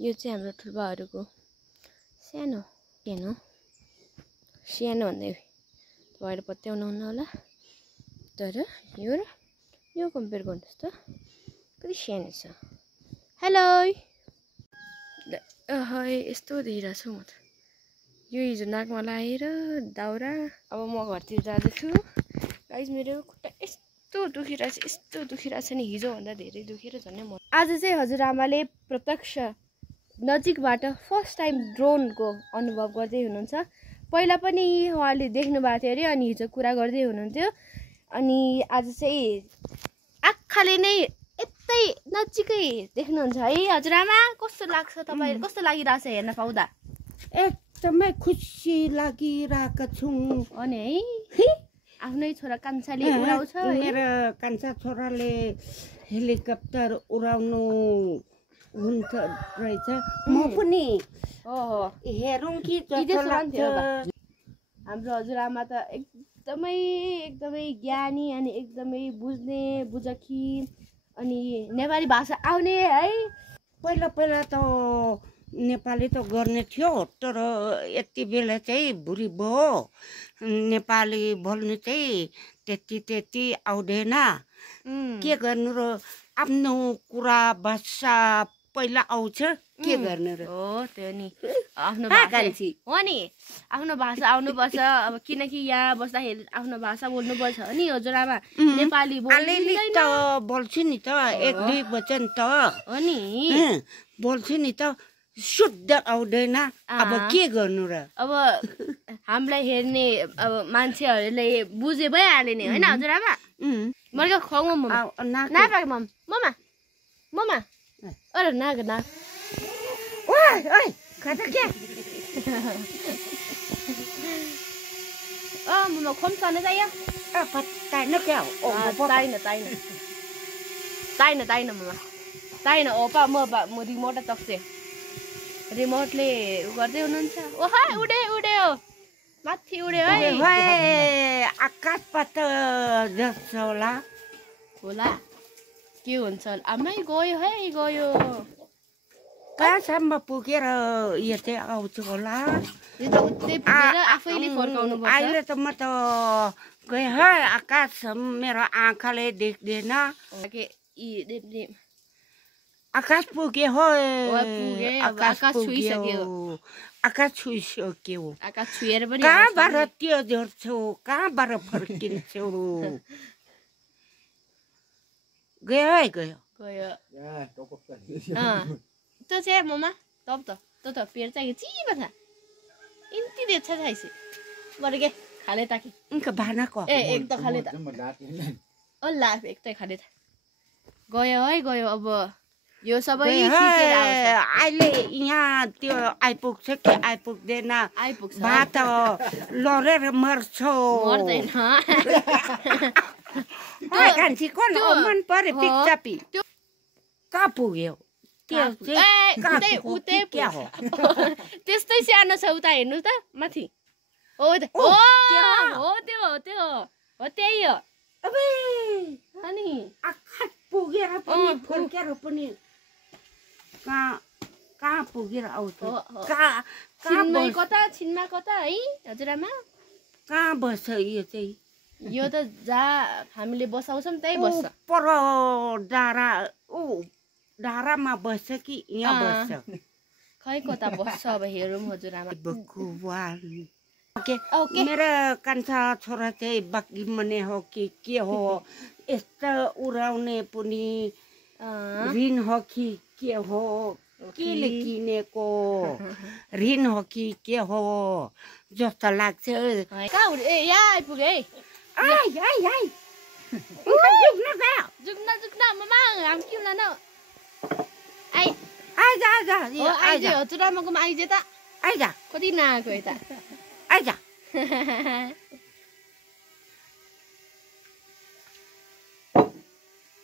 यो चाहिँ हाम्रो ठुल्बाहरूको सानो भन्दै भएर पत्याउनु हुन्न होला तर यो कम्पेयर गर्नुहोस् त कति सानो छ हेलो यस्तो देखिरहेको छु म त यो हिजो नाकमा लाएर दाउरा अब म घरतिर जाँदैछु गाइस मेरो खुट्टा यस्तो दुखिरहेछ नि हिजोभन्दा धेरै दुखेर झन् म आज चाहिँ हजुरआमाले प्रत्यक्ष नजिकबाट फर्स्ट टाइम ड्रोनको अनुभव गर्दै हुनुहुन्छ पहिला पनि उहाँले देख्नु भएको थियो अरे अनि हिजो कुरा गर्दै हुनुहुन्थ्यो अनि आज चाहिँ आँखाले नै यतै नजिकै देख्नुहुन्छ है हजुरआमा कस्तो लाग्छ तपाईँ कस्तो लागिरहेछ हेर्न पाउँदा एकदमै खुसी लागिरहेको छु अनि है आफ्नै छोरा कान्छाले उडाउँछ मेरो कान्छा छोराले हेलिकप्टर उडाउनु हुन्छ रहेछ म पनि हेरौँ कि हाम्रो हजुरआमा त एकदमै ज्ञानी अनि एकदमै बुझकी अनि नेपाली भाषा आउने है पहिला त नेपाली त गर्ने थियो तर यति बेला चाहिँ बुढी भयो नेपाली बोल्नु चाहिँ त्यति आउँदैन के गर्नु र आफ्नो कुरा भाषा पहिला आउँछ के गर्नु र हो त्यो नि आफ्नो भाषा हो नि आफ्नो भाषा आउनुपर्छ अब किनकि यहाँ बस्दाखेरि आफ्नो भाषा बोल्नुपर्छ नि हजुरआमा नेपाली त बोल्छु नि त एक दुई वचन त हो नि बोल्छु नि त शुद्ध आउँदैन अब के गर्नु र अब हामीलाई हेर्ने अब मान्छेहरूले बुझे भइहाल्यो नि होइन हजुरआमा मर्का खुवाउँ नापाएको ममा अरे नाग ओइ खाता के ममा खोम छन चाहियो पत्ताइन के हो ताइन ममा ताइन ओपा म रिमोट तक्से रिमोटले गर्दै हुनुहुन्छ ओहा उड्यो माथि उड्यो है आकाश पत्त जस्तो होला के हुन्छ आमै गयो कहाँसम्म पुगेर यो चाहिँ आउँछु होला आफैले फर्काउनु पर्छ अहिले त म त गएँ है आकाश मेरो आँखाले देख्दैन आकाश पुगे हो आकाश छुइसक्यो आकाश छुएर पनि कहाँबाट त्यो जोड्छौ कहाँबाट फर्किन्छौ गयो त्यो चाहिँ ममा त पेड़ चाहिँ चिबा छ इन्ति देछ छैसे बरु के खाले ताकि उनका भानाको एक त खाले त अल्ला एक त खाले त गयो अब यो सबै सिकेर आउँछ अहिले यहाँ त्यो आइपुग्छ कि आइपुग्दैन भात लरेर मर्छौ मर्दैन कान्छी कोन मन पर्यो पिकचापी कहाँ पुग्यो त्यस्तै सानो छ उता हेर्नु त माथि हो त्यो हो त्यही हो अनि आँखा पुगेर पनि फर्केर पनि कहाँ पुगेर आउँछ छिनमा कता है हजुरआमा कहाँ बस्छ यो चाहिँ यो त जहाँ हामीले बसाउँछौँ त्यही बस्छ पर डाँडामा बस्छ कि यहाँ बस्छ खै कता बस्छ अब हेरौँ हजुरआमा मेरो कान्छा छोरा चाहिँ बाँकी मने हो कि के हो यस्तो उडाउने पनि ऋण हो कि के हो केले किनेको ऋण हो कि के हो जस्तो लाग्छ यहाँ आइपुगे जुक्न ममा हामी के हुँदैन आइज हजुरआमाकोमा आइज त आइज कति नआएको यता आइज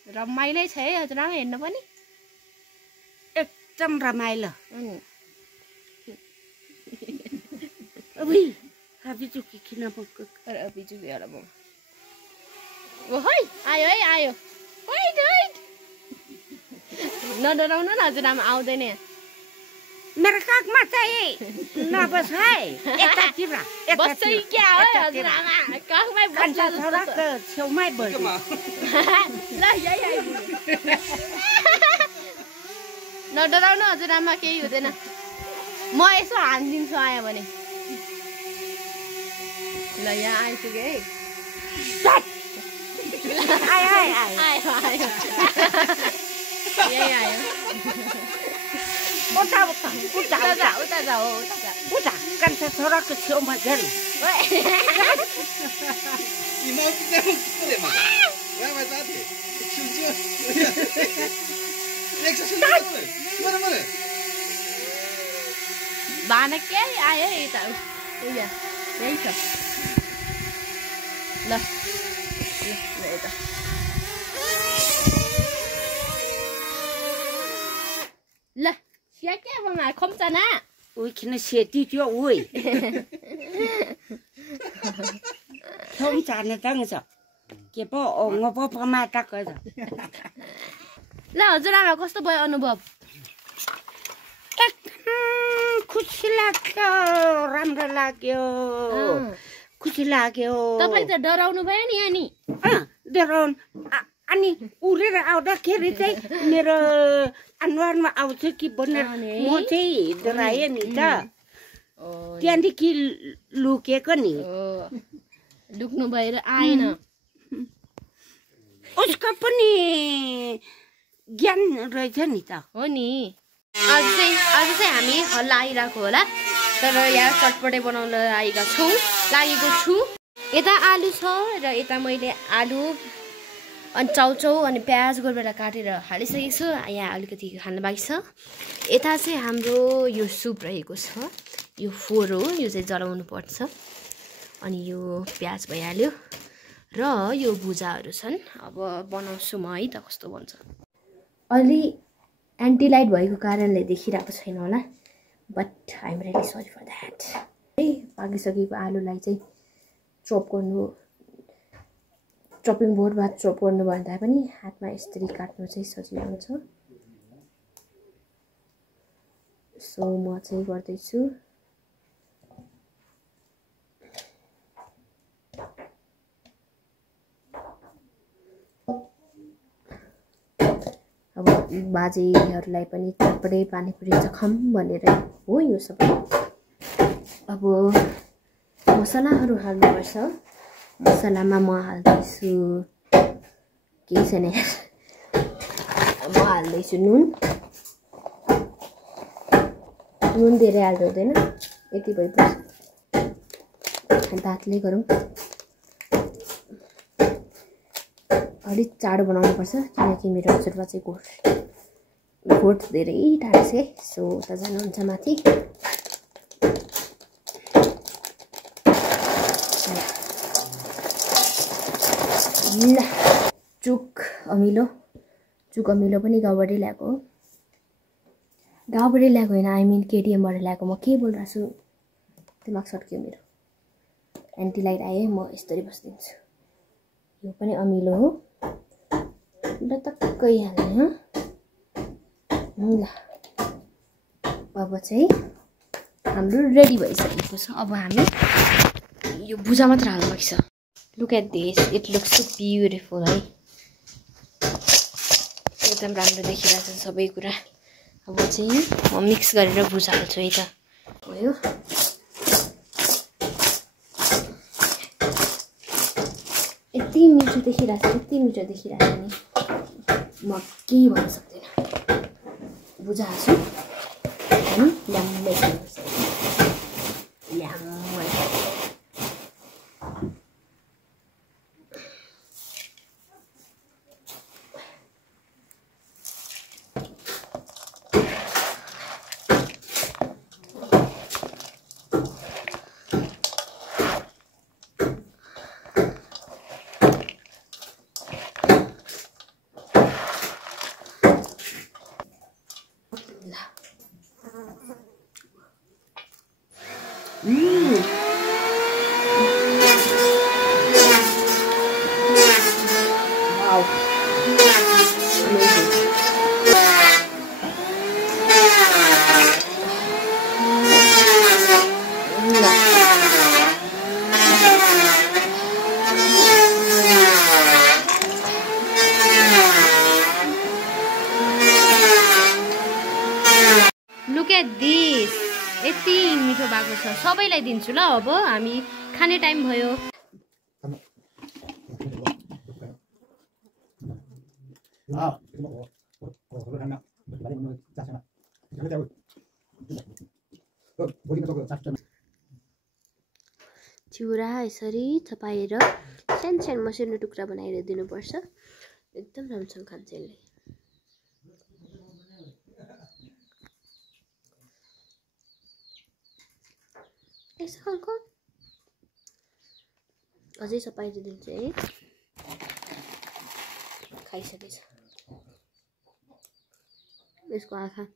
रमाइलो छ है हजुरआमा हेर्नु पनि एकदम रमाइलो बिजुकी किन बिजुकी होला म ओहै आयो नडराउनु न हजुरआमा आउँदैन मेरो काखमा चाहिँ नबस है यतातिर बस्दै क्या हो हजुरआमा काखमै कान्छा बस्छ छोराको छेउमै बस्छ ल यही नडराउनु हजुरआमा केही हुँदैन म यसो हानिदिन्छु आयो भने ल यहाँ आइपुग्यो है आयो आयो यही आयो उता उता उता उता उता जाऊ उता कान्छा छोराको छेउमा जानु भाना के आयो यता यही छ ल यता ल क्या क्या बना खम्चना उइखिन सेती थियो उइ खम्चाने तंग छ के पो ओंगो पो पमाटा क ल हजुरआमा कस्तो भयो अनुभव एकदम खुसी लाग्यो राम्रो लाग्यो खुसी लाग्यो तपाई त डराउनु भयो नि अनि डराउन अनि उडेर आउँदाखेरि चाहिँ मेरो अनुहारमा आउँछ कि भनेर म चाहिँ डराएँ नि त त्यहाँदेखि लुकेको नि लुक्नु भएर आएन उसको पनि ज्ञान रहेछ नि त हो नि आज चाहिँ हामी हल्ला आइरहेको होला तर यहाँ चटपटे बनाउन लागेको छु यता आलु छ र यता मैले आलु अनि चाउचाउ अनि प्याज गोलबेडा काटेर हालिसकेको छु यहाँ अलिकति खान बाँकी छ यता चाहिँ हाम्रो यो सुप रहेको छ यो फोर हो यो चाहिँ जलाउनु पर्छ अनि यो प्याज भइहाल्यो र यो भुजाहरू छन् अब बनाउँछु म है त कस्तो बन्छ अलि एन्टिलाइट भएको कारणले देखिरहेको छैन होला but I am really sorry for that है पाकिसकेको आलुलाई चाहिँ चपिङ बोर्डमा चप गर्नु भन्दा पनि हातमा यसरी काट्नु चाहिँ सजिलो हुन्छ सो म चाहिँ गर्दैछु अब बाजेहरूलाई पनि चटपटे पानीपुरी चखम भनेर हो यो सबै अब मसलाहरू हाल्नुपर्छ मसलामा म हाल्दैछु केही छैन म हाल्दैछु नुन धेरै हाल्नु हुँदैन यति भइपर्छ दाँतले गरौँ अलिक चाँडो बनाउनुपर्छ किनकि मेरो हजुरबा चाहिँ गोठ धेरै टाढो छ सो उता जानुहुन्छ माथि ल चुक अमिलो पनि गाउँबाटै ल्याएको हो गाउँबाटै ल्याएको होइन आई मिन केटिएमबाट ल्याएको म के बोलिरहेको छु दिमाग सट्क्यो मेरो एन्टिलाइट आयो म यसरी बस्दिन्छु यो पनि अमिलो हो ल टक्कै हाल्ने ल अब चाहिँ हाम्रो रेडी भइसकेको छ अब हामी यो भुजा मात्र हाल्नु बाँकी छ look at this it looks so beautiful है एकदम राम्रो देखिरहेको छ सबै कुरा अब चाहिँ म मिक्स गरेर भुजा हाल्छु है त भयो यति मिठो देखिरहेको छ नि म केही भन्न सक्दिनँ भुजा हाल्छु अनि ल्याम्मै Wow. Amazing. एट दिस यति मिठो भएको छ सबैलाई दिन्छु ल अब हामी खाने टाइम भयो चिउरा यसरी थपाएर सानो सानो मसिनो टुक्रा बनाएर दिनुपर्छ एकदम राम्रोसँग खान्छ यसले यसो खालको अझै सपाएर दिन्छु है खाइसकेछ यसको आँखा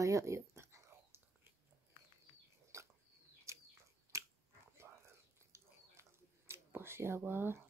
गयो यो बस्यो अब